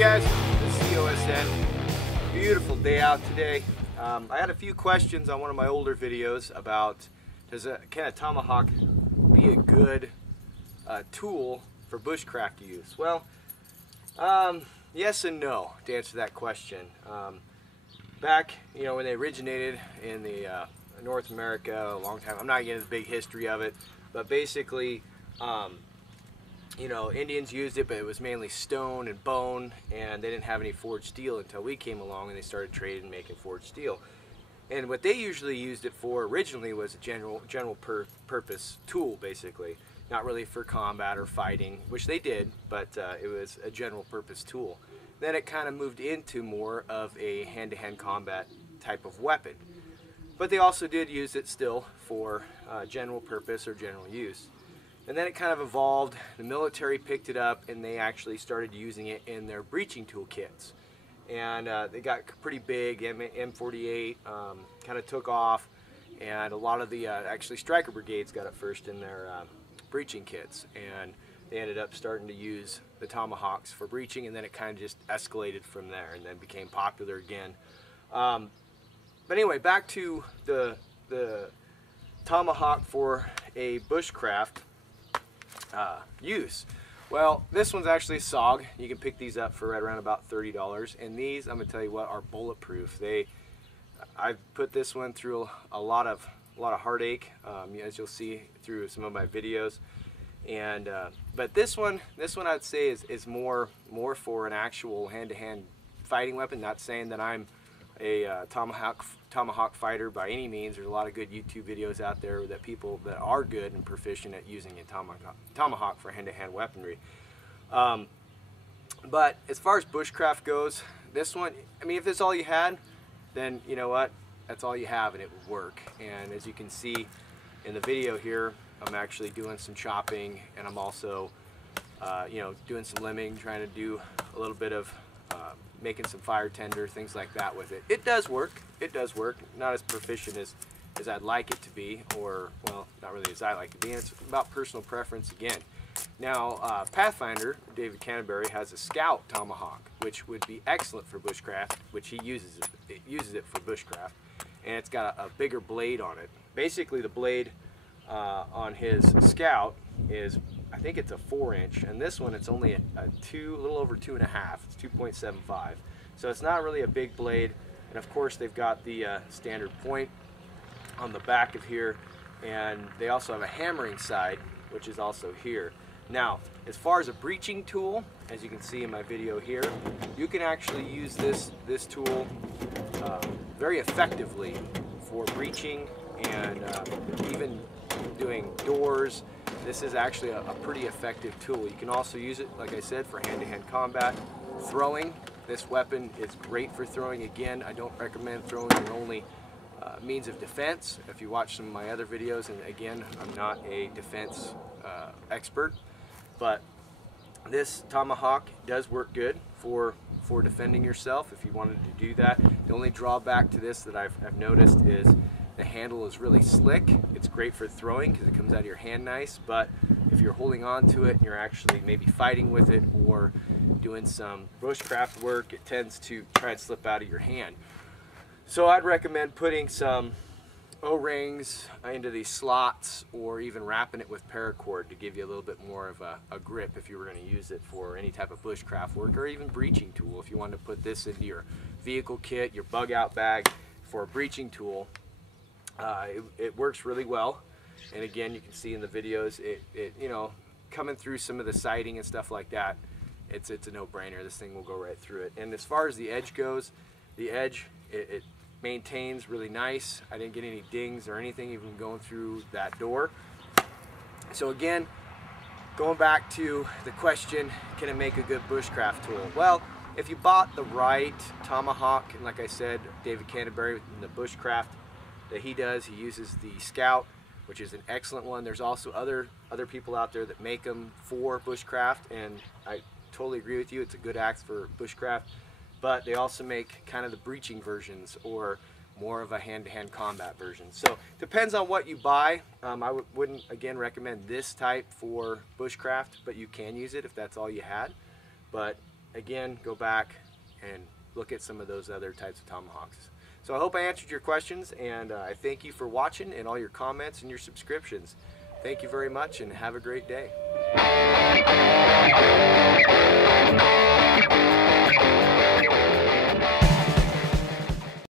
guys, the COSN. Beautiful day out today. I had a few questions on one of my older videos about can a tomahawk be a good tool for bushcraft use? Well, yes and no to answer that question. Back, when they originated in the North America a long time, I'm not getting into the big history of it, but basically, Indians used it, but it was mainly stone and bone, and they didn't have any forged steel until we came along and they started trading and making forged steel. And what they usually used it for originally was a general purpose tool, basically. Not really for combat or fighting, which they did, but it was a general purpose tool. Then it kind of moved into more of a hand-to-hand combat type of weapon. But they also did use it still for general purpose or general use. And then it kind of evolved. The military picked it up and they actually started using it in their breaching tool kits. And they got pretty big. M48 kind of took off, and a lot of the actually striker brigades got it first in their breaching kits, and they ended up starting to use the tomahawks for breaching, and then it kind of just escalated from there and then became popular again. But anyway, back to the tomahawk for a bushcraft use. Well, this one's actually a SOG. You can pick these up for right around about $30, and these, I'm gonna tell you what, are bulletproof. I've put this one through a lot of heartache, as you'll see through some of my videos. And but this one I'd say is more for an actual hand-to-hand fighting weapon. Not saying that I'm a tomahawk fighter by any means. There's a lot of good YouTube videos out there that people that are good and proficient at using a tomahawk for hand-to-hand weaponry. But as far as bushcraft goes, this one, I mean, if that's all you had, then you know what, that's all you have and it would work. And as you can see in the video here, I'm actually doing some chopping, and I'm also doing some limbing, trying to do a little bit of making some fire tender, things like that with it. It does work. It does work. Not as proficient as I'd like it to be, or, well, not really as I like it to be. And it's about personal preference again. Now, Pathfinder, David Canterbury, has a Scout Tomahawk, which would be excellent for bushcraft, which he uses it for bushcraft, and it's got a bigger blade on it. Basically, the blade on his Scout is, I think it's a 4-inch, and this one it's only a little over 2.5. It's 2.75, so it's not really a big blade. And of course, they've got the standard point on the back of here, and they also have a hammering side, which is also here. Now, as far as a breaching tool, as you can see in my video here, you can actually use this tool very effectively for breaching and even doing doors. This is actually a pretty effective tool. You can also use it, like I said, for hand-to-hand combat. Throwing, this weapon is great for throwing. Again, I don't recommend throwing your only means of defense. If you watch some of my other videos, and again, I'm not a defense expert, but this tomahawk does work good for defending yourself if you wanted to do that. The only drawback to this that I've noticed is the handle is really slick. It's great for throwing because it comes out of your hand nice, but if you're holding on to it and you're actually maybe fighting with it or doing some bushcraft work, it tends to try and slip out of your hand. So I'd recommend putting some O-rings into these slots, or even wrapping it with paracord to give you a little bit more of a grip if you were going to use it for any type of bushcraft work, or even breaching tool. If you wanted to put this into your vehicle kit, your bug out bag for a breaching tool, it works really well. And again, you can see in the videos, coming through some of the sighting and stuff like that, it's a no-brainer. This thing will go right through it. And as far as the edge goes, the edge, it maintains really nice. I didn't get any dings or anything even going through that door. So again, going back to the question, can it make a good bushcraft tool? Well, if you bought the right tomahawk, and like I said, David Canterbury in the bushcraft that he does, he uses the Scout, which is an excellent one. There's also other people out there that make them for bushcraft, and I totally agree with you, it's a good axe for bushcraft, but they also make kind of the breaching versions, or more of a hand-to-hand combat version. So depends on what you buy. I wouldn't, again, recommend this type for bushcraft, but you can use it if that's all you had. But again, go back and look at some of those other types of tomahawks. So I hope I answered your questions, and I thank you for watching and all your comments and your subscriptions. Thank you very much, and have a great day.